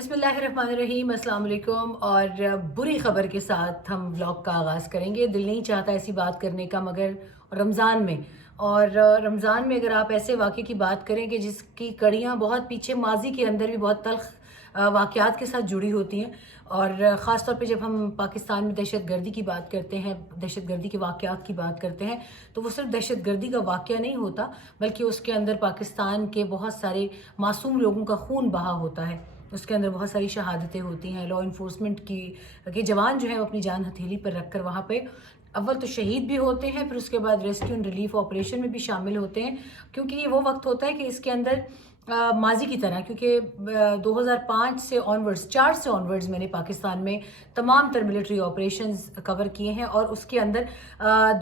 بسم اللہ الرحمن الرحیم، السلام علیکم۔ اور بری خبر کے ساتھ ہم ولاگ کا آغاز کریں گے۔ دل نہیں چاہتا ایسی بات کرنے کا، مگر رمضان میں اگر آپ ایسے واقعے کی بات کریں کہ جس کی کڑیاں بہت پیچھے ماضی کے اندر بھی بہت تلخ واقعات کے ساتھ جڑی ہوتی ہیں، اور خاص طور پہ جب ہم پاکستان میں دہشت گردی کی بات کرتے ہیں، دہشت گردی کے واقعات کی بات کرتے ہیں، تو وہ صرف دہشت گردی کا واقعہ نہیں ہوتا، بلکہ اس کے اندر پاکستان کے بہت سارے معصوم لوگوں کا خون بہا ہوتا ہے۔ اس کے اندر بہت ساری شہادتیں ہوتی ہیں۔ لا انفورسمنٹ کے جوان جو ہیں وہ اپنی جان ہتھیلی پر رکھ کر وہاں پہ اول تو شہید بھی ہوتے ہیں، پھر اس کے بعد ریسکیو اینڈ ریلیف آپریشن میں بھی شامل ہوتے ہیں، کیونکہ یہ وہ وقت ہوتا ہے کہ اس کے اندر ماضی کی طرح، کیونکہ 2005 سے آنورڈز 4 سے آنورڈز میں نے پاکستان میں تمام تر ملٹری آپریشنز کور کیے ہیں، اور اس کے اندر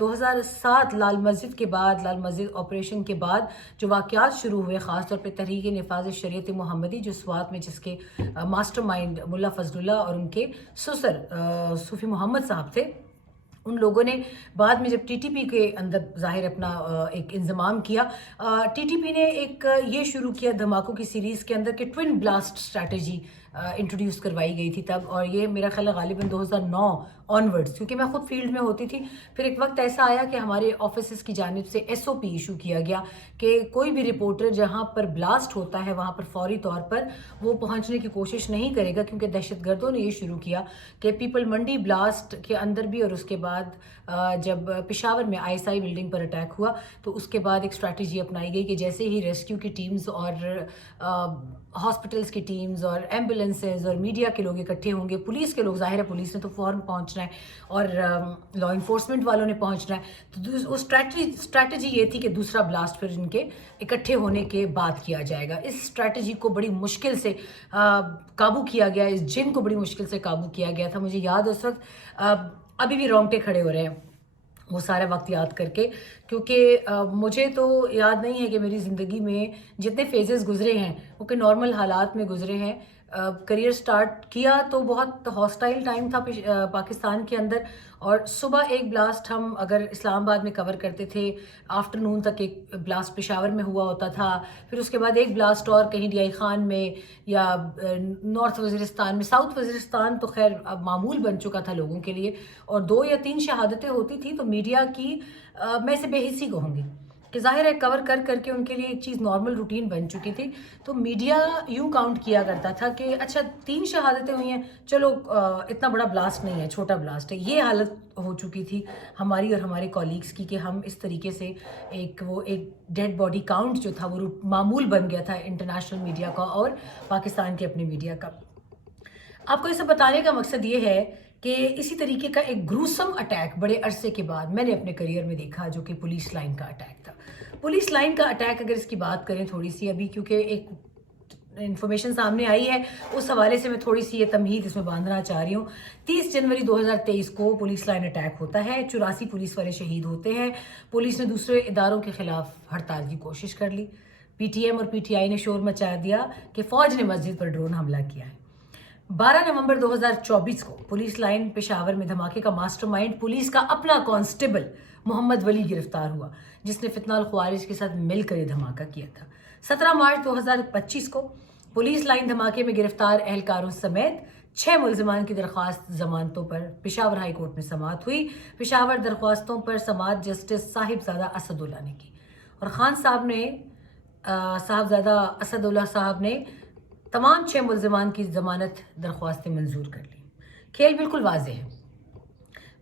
2007 لال مسجد کے بعد، لال مسجد آپریشن کے بعد جو واقعات شروع ہوئے، خاص طور پہ تحریک نفاذ شریعت محمدی جو سوات میں، جس کے ماسٹر مائنڈ ملا فضل اللہ اور ان کے سسر صوفی محمد صاحب تھے، ان لوگوں نے بعد میں جب ٹی ٹی پی کے اندر ظاہر اپنا ایک انضمام کیا، ٹی ٹی پی نے ایک یہ شروع کیا دھماکوں کی سیریز کے اندر کہ ٹوین بلاسٹ اسٹریٹجی انٹروڈیوس کروائی گئی تھی تب، اور یہ میرا خیال ہے غالباً 2009 آنورڈز، کیونکہ میں خود فیلڈ میں ہوتی تھی۔ پھر ایک وقت ایسا آیا کہ ہمارے آفیسز کی جانب سے SOP ایشو کیا گیا کہ کوئی بھی رپورٹر جہاں پر بلاسٹ ہوتا ہے وہاں پر فوری طور پر وہ پہنچنے کی کوشش نہیں کرے گا، کیونکہ دہشت گردوں نے یہ شروع کیا کہ پیپل منڈی بلاسٹ کے اندر بھی، اور اس کے بعد جب پشاور میں ISI بلڈنگ پر اٹیک ہوا تو اس کے بعد ایک اسٹریٹجی اپنائی گئی کہ جیسے ہی ریسکیو کی ٹیمز اور ہاسپٹلس کی ٹیمز اور ایمبولینسز اور میڈیا کے لوگ اکٹھے ہوں گے، پولیس کے لوگ، ظاہر ہے پولیس نے تو فوراً پہنچنا ہے اور لا انفورسمنٹ والوں نے پہنچنا ہے، تو اس اسٹریٹجی یہ تھی کہ دوسرا بلاسٹ پھر ان کے اکٹھے ہونے کے بعد کیا جائے گا۔ اس اسٹریٹجی کو بڑی مشکل سے قابو کیا گیا، اس جن کو بڑی مشکل سے قابو کیا گیا تھا۔ مجھے یاد اس وقت ابھی بھی رونگٹے کھڑے ہو رہے ہیں وہ سارا وقت یاد کر کے، کیونکہ مجھے تو یاد نہیں ہے کہ میری زندگی میں جتنے فیزز گزرے ہیں وہ کہ نارمل حالات میں گزرے ہیں۔ کریئر سٹارٹ کیا تو بہت ہاسٹائل ٹائم تھا پاکستان کے اندر، اور صبح ایک بلاسٹ ہم اگر اسلام آباد میں کور کرتے تھے، آفٹرنون تک ایک بلاسٹ پشاور میں ہوا ہوتا تھا، پھر اس کے بعد ایک بلاسٹ اور کہیں DI خان میں یا نارتھ وزیرستان میں۔ ساؤتھ وزیرستان تو خیر اب معمول بن چکا تھا لوگوں کے لیے، اور 2 یا 3 شہادتیں ہوتی تھیں تو میڈیا کی میں اسے بے حسی کہوں گی کہ ظاہر ہے کور کر کے ان کے لیے ایک چیز نارمل روٹین بن چکی تھی، تو میڈیا یوں کاؤنٹ کیا کرتا تھا کہ اچھا 3 شہادتیں ہوئی ہیں، چلو اتنا بڑا بلاسٹ نہیں ہے، چھوٹا بلاسٹ ہے۔ یہ حالت ہو چکی تھی ہماری اور ہمارے کولیگز کی کہ ہم اس طریقے سے ایک ڈیڈ باڈی کاؤنٹ جو تھا وہ معمول بن گیا تھا انٹرنیشنل میڈیا کا اور پاکستان کے اپنے میڈیا کا۔ آپ کو یہ سب بتانے کا مقصد یہ ہے کہ اسی طریقے کا ایک گروسم اٹیک بڑے عرصے کے بعد میں نے اپنے کریئر میں دیکھا، جو کہ پولیس لائن کا اٹیک تھا۔ پولیس لائن کا اٹیک اگر اس کی بات کریں تھوڑی سی ابھی، کیونکہ ایک انفارمیشن سامنے آئی ہے، اس حوالے سے میں تھوڑی سی یہ تمہید اس میں باندھنا چاہ رہی ہوں۔ 30 جنوری 2023 کو پولیس لائن اٹیک ہوتا ہے، 84 پولیس والے شہید ہوتے ہیں۔ پولیس نے دوسرے اداروں کے خلاف ہڑتال کی کوشش کر لی، PTM اور PTI نے شور مچا دیا کہ فوج نے مسجد پر ڈرون حملہ کیا ہے۔ 12 نومبر 2024 کو پولیس لائن پشاور میں دھماکے کا ماسٹر مائنڈ پولیس کا اپنا کانسٹیبل محمد ولی گرفتار ہوا، جس نے فتنہ الخوارج کے ساتھ مل کر یہ دھماکہ کیا تھا۔ 17 مارچ 2025 کو پولیس لائن دھماکے میں گرفتار اہلکاروں سمیت 6 ملزمان کی درخواست ضمانتوں پر پشاور ہائی کورٹ میں سماعت ہوئی۔ پشاور درخواستوں پر سماعت جسٹس صاحبزادہ اسد اللہ نے کی، اور خان صاحبزادہ اسد اللہ صاحب نے تمام 6 ملزمان کی ضمانت درخواستیں منظور کر لی۔ کھیل بالکل واضح ہے،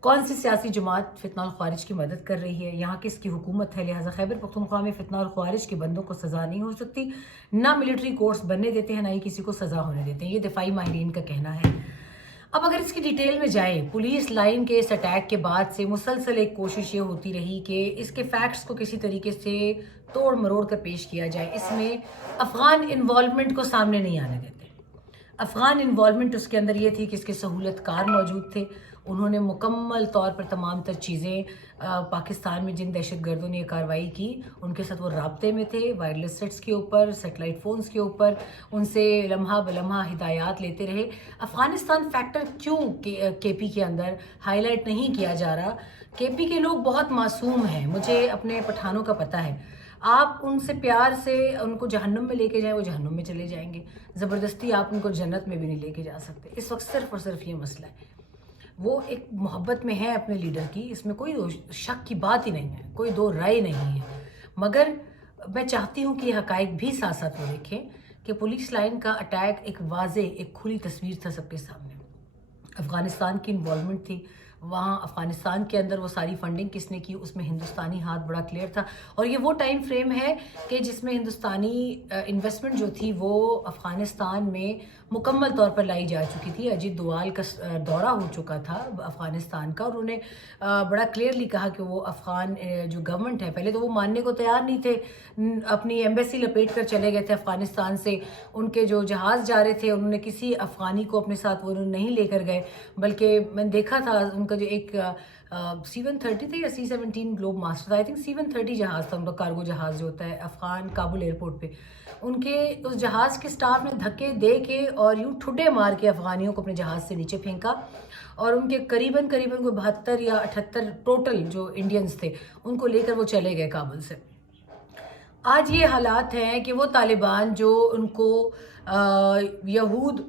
کون سی سیاسی جماعت فتنہ الخوارج کی مدد کر رہی ہے، یہاں کس کی حکومت ہے، لہٰذا خیبر پختونخوا میں فتنہ الخوارج کے بندوں کو سزا نہیں ہو سکتی، نہ ملٹری کورٹس بننے دیتے ہیں، نہ ہی کسی کو سزا ہونے دیتے ہیں، یہ دفاعی ماہرین کا کہنا ہے۔ اب اگر اس کی ڈیٹیل میں جائیں، پولیس لائن کے اس اٹیک کے بعد سے مسلسل ایک کوشش یہ ہوتی رہی کہ اس کے فیکٹس کو کسی طریقے سے توڑ مروڑ کر پیش کیا جائے۔ اس میں افغان انوالومنٹ کو سامنے نہیں آنے دیتے۔ افغان انوالومنٹ اس کے اندر یہ تھی کہ اس کے سہولت کار موجود تھے، انہوں نے مکمل طور پر تمام تر چیزیں پاکستان میں جن دہشت گردوں نے یہ کارروائی کی ان کے ساتھ وہ رابطے میں تھے، وائرلیس سیٹس کے اوپر، سیٹلائٹ فونز کے اوپر، ان سے لمحہ بلمحہ ہدایات لیتے رہے۔ افغانستان فیکٹر کیوں KP کے اندر ہائی لائٹ نہیں کیا جا رہا؟ KP کے لوگ بہت معصوم ہیں، مجھے اپنے پٹھانوں کا پتہ ہے۔ آپ ان سے پیار سے ان کو جہنم میں لے کے جائیں وہ جہنم میں چلے جائیں گے، زبردستی آپ ان کو جنت میں بھی نہیں لے کے جا سکتے۔ اس وقت صرف اور صرف یہ مسئلہ ہے، وہ ایک محبت میں ہے اپنے لیڈر کی، اس میں کوئی شک کی بات ہی نہیں ہے، کوئی دو رائے نہیں ہے، مگر میں چاہتی ہوں کہ یہ حقائق بھی ساتھ ساتھ وہ دیکھیں کہ پولیس لائن کا اٹیک ایک واضح ایک کھلی تصویر تھا سب کے سامنے، افغانستان کی انوالومنٹ تھی وہاں، افغانستان کے اندر وہ ساری فنڈنگ کس نے کی اس میں ہندوستانی ہاتھ بڑا کلیئر تھا، اور یہ وہ ٹائم فریم ہے کہ جس میں ہندوستانی انویسٹمنٹ جو تھی وہ افغانستان میں مکمل طور پر لائی جا چکی تھی۔ اجیت دوال کا دورہ ہو چکا تھا افغانستان کا، اور انہوں نے بڑا کلیئرلی کہا کہ وہ افغان جو گورنمنٹ ہے، پہلے تو وہ ماننے کو تیار نہیں تھے، اپنی ایمبیسی لپیٹ کر چلے گئے تھے افغانستان سے، ان کے جو جہاز جا رہے تھے انہوں نے کسی افغانی کو اپنے ساتھ وہ نہیں لے کر گئے، بلکہ میں نے دیکھا تھا ان کا جو ایک C-130 تھا یا C-17 گلوب ماسٹر تھا، آئی تھنک C-130 جہاز تھا ان کا، کارگو جہاز جو ہوتا ہے افغان کابل ایئرپورٹ پہ، ان کے اس جہاز کے سٹاف نے دھکے دے کے اور یوں ٹھڈے مار کے افغانیوں کو اپنے جہاز سے نیچے پھینکا، اور ان کے قریباً کوئی 72 یا 78 ٹوٹل جو انڈینز تھے ان کو لے کر وہ چلے گئے کابل سے۔ آج یہ حالات ہیں کہ وہ طالبان جو ان کو یہود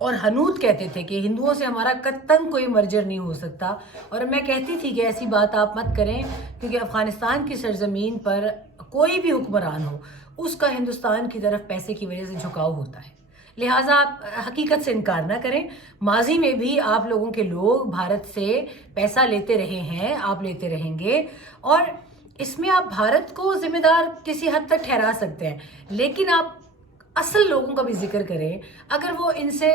اور ہنود کہتے تھے کہ ہندوؤں سے ہمارا قطعاً کوئی مرجر نہیں ہو سکتا، اور میں کہتی تھی کہ ایسی بات آپ مت کریں کیونکہ افغانستان کی سرزمین پر کوئی بھی حکمران ہو اس کا ہندوستان کی طرف پیسے کی وجہ سے جھکاؤ ہوتا ہے، لہٰذا آپ حقیقت سے انکار نہ کریں۔ ماضی میں بھی آپ لوگوں کے لوگ بھارت سے پیسہ لیتے رہے ہیں، آپ لیتے رہیں گے، اور اس میں آپ بھارت کو ذمہ دار کسی حد تک ٹھہرا سکتے ہیں، لیکن آپ اصل لوگوں کا بھی ذکر کریں، اگر وہ ان سے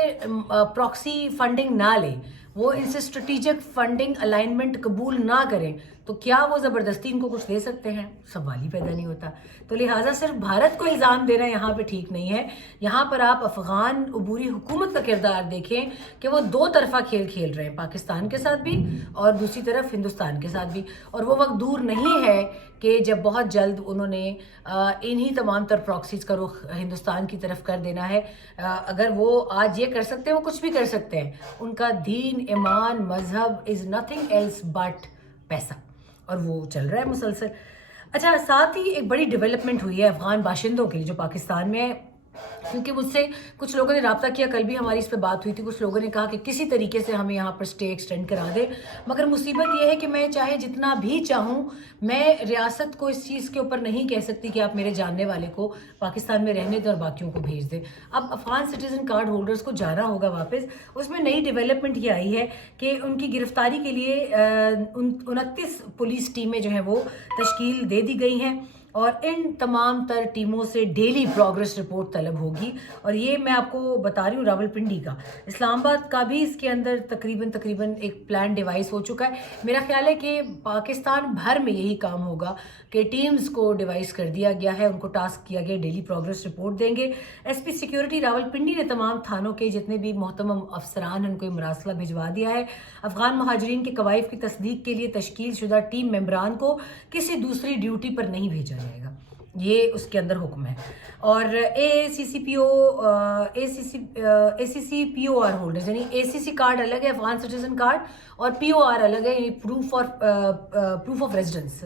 پراکسی فنڈنگ نہ لیں، وہ ان سے اسٹریٹجک فنڈنگ الائنمنٹ قبول نہ کریں، تو کیا وہ زبردستی ان کو کچھ دے سکتے ہیں؟ سوال ہی پیدا نہیں ہوتا۔ تو لہٰذا صرف بھارت کو الزام دینا یہاں پہ ٹھیک نہیں ہے، یہاں پر آپ افغان عبوری حکومت کا کردار دیکھیں کہ وہ دو طرفہ کھیل کھیل رہے ہیں، پاکستان کے ساتھ بھی اور دوسری طرف ہندوستان کے ساتھ بھی، اور وہ وقت دور نہیں ہے کہ جب بہت جلد انہوں نے انہی تمام تر پراکسیز کا رخ ہندوستان کی طرف کر دینا ہے۔ اگر وہ آج یہ کر سکتے ہیں وہ کچھ بھی کر سکتے ہیں، ان کا دین، ایمان، مذہب از نتھنگ ایلس بٹ پیسہ، اور وہ چل رہا ہے مسلسل۔ اچھا، ساتھ ہی ایک بڑی ڈیولپمنٹ ہوئی ہے افغان باشندوں کے لیے جو پاکستان میں ہے، کیونکہ مجھ سے کچھ لوگوں نے رابطہ کیا، کل بھی ہماری اس پہ بات ہوئی تھی، کچھ لوگوں نے کہا کہ کسی طریقے سے ہمیں یہاں پر سٹے ایکسٹینڈ کرا دے، مگر مصیبت یہ ہے کہ میں چاہے جتنا بھی چاہوں، میں ریاست کو اس چیز کے اوپر نہیں کہہ سکتی کہ آپ میرے جاننے والے کو پاکستان میں رہنے دیں اور باقیوں کو بھیج دیں۔ اب افغان سٹیزن کارڈ ہولڈرز کو جانا ہوگا واپس، اس میں نئی ڈیولپمنٹ یہ آئی ہے کہ ان کی گرفتاری کے لیے 29 پولیس ٹیمیں جو ہیں وہ تشکیل دے دی گئی ہیں، اور ان تمام تر ٹیموں سے ڈیلی پروگرس رپورٹ طلب ہوگی، اور یہ میں آپ کو بتا رہی ہوں راولپنڈی کا، اسلام آباد کا بھی اس کے اندر تقریباً ایک پلان ڈیوائس ہو چکا ہے۔ میرا خیال ہے کہ پاکستان بھر میں یہی کام ہوگا کہ ٹیمز کو ڈیوائس کر دیا گیا ہے، ان کو ٹاسک کیا گیا ڈیلی پروگرس رپورٹ دیں گے۔ ایس پی سیکیورٹی راولپنڈی نے تمام تھانوں کے جتنے بھی محترم افسران ہیں ان کو مراسلہ بھجوا دیا ہے۔ افغان مہاجرین کے کوائف کی تصدیق کے لیے تشکیل شدہ ٹیم ممبران کو کسی دوسری ڈیوٹی پر نہیں بھیجا جائے گا، یہ اس کے اندر حکم ہے۔ اور اے سی سی پی او آر ہولڈرز، یعنی اے سی سی کارڈ الگ ہے افغان سٹیزن کارڈ، اور پی او آر الگ ہے، یعنی پروف آف ریزیڈنس،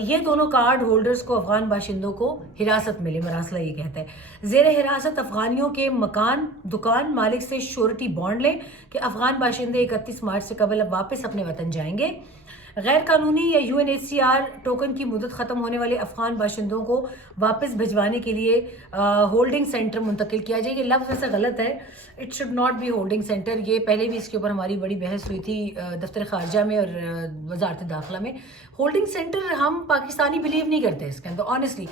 یہ دونوں کارڈ ہولڈرز کو افغان باشندوں کو حراست ملے، مراسلہ یہ کہتا ہے۔ زیر حراست افغانیوں کے مکان دکان مالک سے شورٹی بانڈ لیں کہ افغان باشندے 31 مارچ سے قبل اب واپس اپنے وطن جائیں گے۔ غیر قانونی یا UNHCR ٹوکن کی مدت ختم ہونے والے افغان باشندوں کو واپس بھجوانے کے لیے ہولڈنگ سینٹر منتقل کیا جائے۔ یہ لفظ ایسا غلط ہے، it should not be holding centre, یہ پہلے بھی اس کے اوپر ہماری بڑی بحث ہوئی تھی دفتر خارجہ میں اور وزارت داخلہ میں۔ ہولڈنگ سینٹر ہم پاکستانی بلیو نہیں کرتے اس کے اندر، آنیسٹلی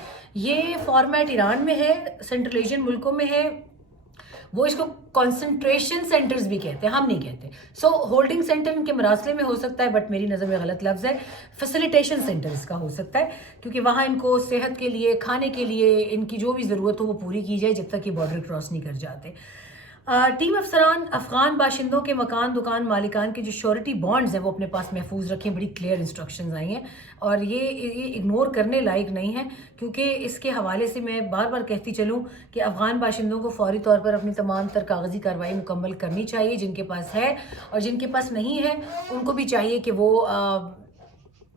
یہ فارمیٹ ایران میں ہے، سینٹرل ایشین ملکوں میں ہے، وہ اس کو کنسنٹریشن سینٹرز بھی کہتے ہیں، ہم نہیں کہتے۔ سو ہولڈنگ سینٹر ان کے مراسلے میں ہو سکتا ہے، بٹ میری نظر میں غلط لفظ ہے، فیسیلیٹیشن سینٹر اس کا ہو سکتا ہے، کیونکہ وہاں ان کو صحت کے لیے، کھانے کے لیے، ان کی جو بھی ضرورت ہو وہ پوری کی جائے جب تک یہ بارڈر کراس نہیں کر جاتے۔ ٹیم افسران افغان باشندوں کے مکان دکان مالکان کے جو شورٹی بانڈز ہیں وہ اپنے پاس محفوظ رکھیں، بڑی کلیئر انسٹرکشنز آئی ہیں، اور یہ اگنور کرنے لائق نہیں ہے، کیونکہ اس کے حوالے سے میں بار بار کہتی چلوں کہ افغان باشندوں کو فوری طور پر اپنی تمام تر کاغذی کارروائی مکمل کرنی چاہیے، جن کے پاس ہے، اور جن کے پاس نہیں ہے ان کو بھی چاہیے کہ وہ